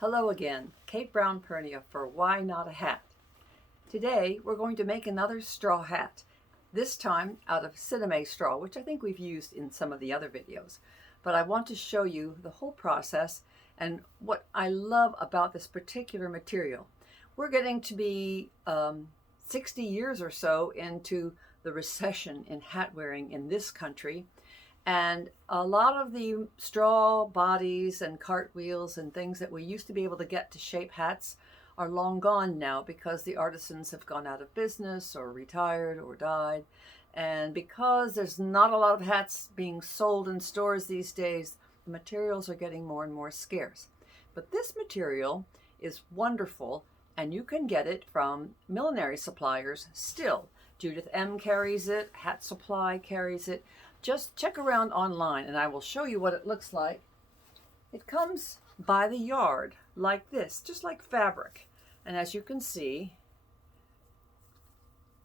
Hello again, Kate Brown Pernia for Why Not a Hat. Today we're going to make another straw hat, this time out of sinamay straw, which I think we've used in some of the other videos. But I want to show you the whole process and what I love about this particular material. We're getting to be 60 years or so into the recession in hat wearing in this country. And a lot of the straw bodies and cartwheels and things that we used to be able to get to shape hats are long gone now because the artisans have gone out of business or retired or died. And because there's not a lot of hats being sold in stores these days, the materials are getting more and more scarce. But this material is wonderful, and you can get it from millinery suppliers still. Judith M. carries it, Hat Supply carries it. Just check around online and I will show you what it looks like. It comes by the yard like this, just like fabric. And as you can see,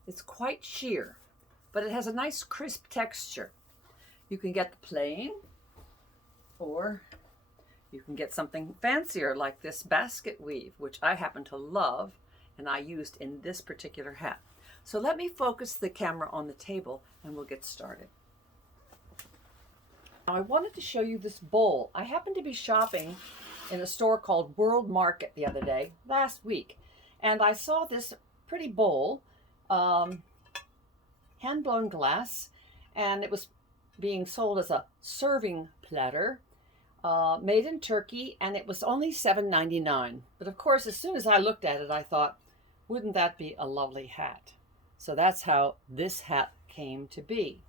it's quite sheer, but it has a nice crisp texture. You can get the plain, or you can get something fancier like this basket weave, which I happen to love and I used in this particular hat. So let me focus the camera on the table and we'll get started. Now I wanted to show you this bowl. I happened to be shopping in a store called World Market the other day, last week, and I saw this pretty bowl, hand-blown glass, and it was being sold as a serving platter, made in Turkey, and it was only $7.99. But of course, as soon as I looked at it, I thought, wouldn't that be a lovely hat? So that's how this hat came to be.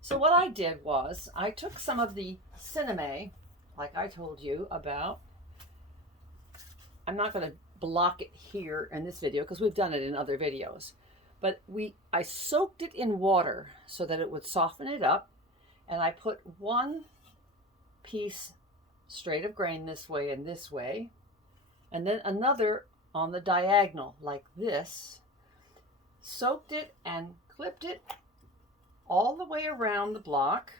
So what I did was I took some of the sinamay, like I told you about. I'm not going to block it here in this video because we've done it in other videos. But I soaked it in water so that it would soften it up. And I put one piece straight of grain this way and this way. And then another on the diagonal like this. Soaked it and clipped it all the way around the block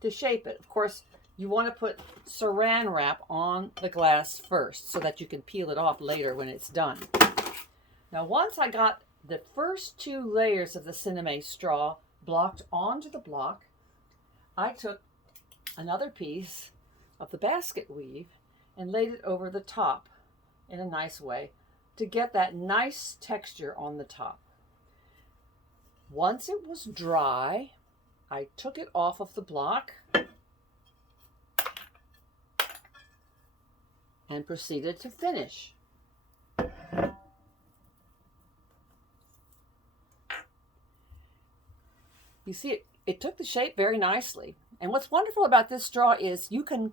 to shape it. Of course, you want to put saran wrap on the glass first so that you can peel it off later when it's done. Now, once I got the first two layers of the sinamay straw blocked onto the block, I took another piece of the basket weave and laid it over the top in a nice way to get that nice texture on the top. Once it was dry, I took it off of the block and proceeded to finish. You see, it took the shape very nicely. And what's wonderful about this straw is you can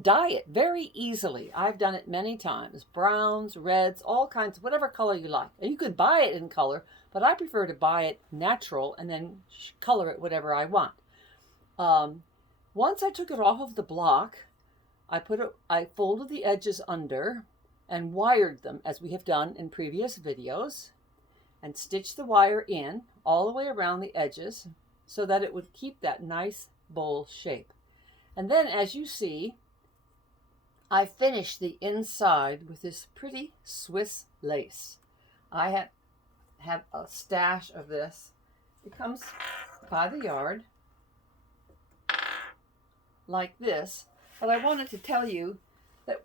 dye it very easily. I've done it many times. Browns, reds, all kinds, whatever color you like. And you could buy it in color, but I prefer to buy it natural and then color it whatever I want. Once I took it off of the block, I folded the edges under and wired them as we have done in previous videos, and stitched the wire in all the way around the edges so that it would keep that nice bowl shape. And then, as you see, I finished the inside with this pretty Swiss lace. I have a stash of this. It comes by the yard like this. But I wanted to tell you that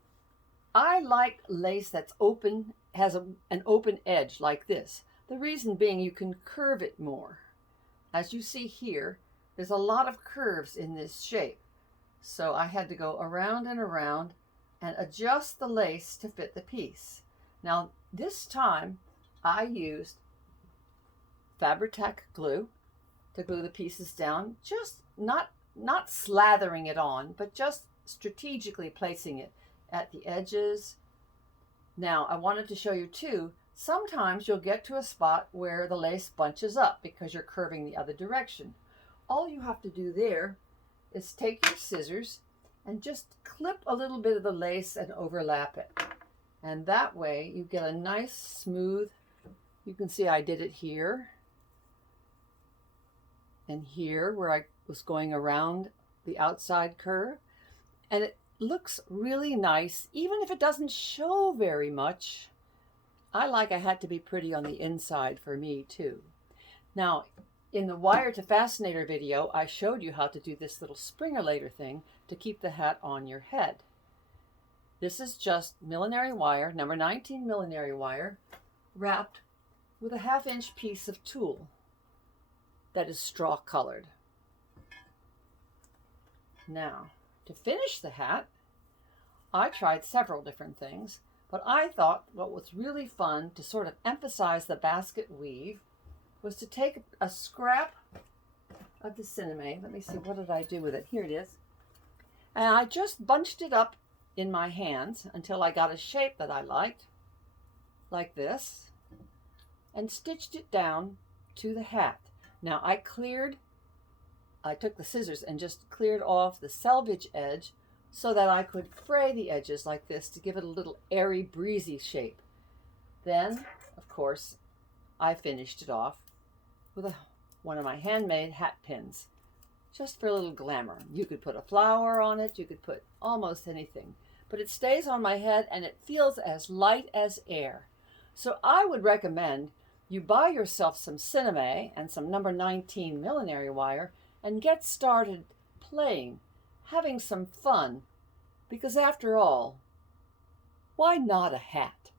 I like lace that's open, has an open edge like this. The reason being you can curve it more. As you see here, there's a lot of curves in this shape. So I had to go around and around and adjust the lace to fit the piece. Now this time I used Fabri-Tac glue to glue the pieces down, just not slathering it on, but just strategically placing it at the edges. Now I wanted to show you too, sometimes you'll get to a spot where the lace bunches up because you're curving the other direction. All you have to do there is take your scissors and just clip a little bit of the lace and overlap it. And that way you get a nice smooth, you can see I did it here and here where I was going around the outside curve. And looks really nice, even if it doesn't show very much. I had to be pretty on the inside for me too. Now, in the wire to fascinator video, I showed you how to do this little spring-a-later thing to keep the hat on your head. This is just millinery wire, number 19 millinery wire, wrapped with a 1/2-inch piece of tulle that is straw colored. Now, to finish the hat, I tried several different things, but I thought what was really fun to sort of emphasize the basket weave was to take a scrap of the sinamay. Let me see, what did I do with it? Here it is. And I just bunched it up in my hands until I got a shape that I liked, like this, and stitched it down to the hat. Now I took the scissors and just cleared off the selvage edge so that I could fray the edges like this to give it a little airy, breezy shape. Then, of course, I finished it off with one of my handmade hat pins, just for a little glamour. You could put a flower on it, you could put almost anything, but it stays on my head and it feels as light as air. So I would recommend you buy yourself some sinamay and some number 19 millinery wire and get started playing, having some fun, because after all, why not a hat?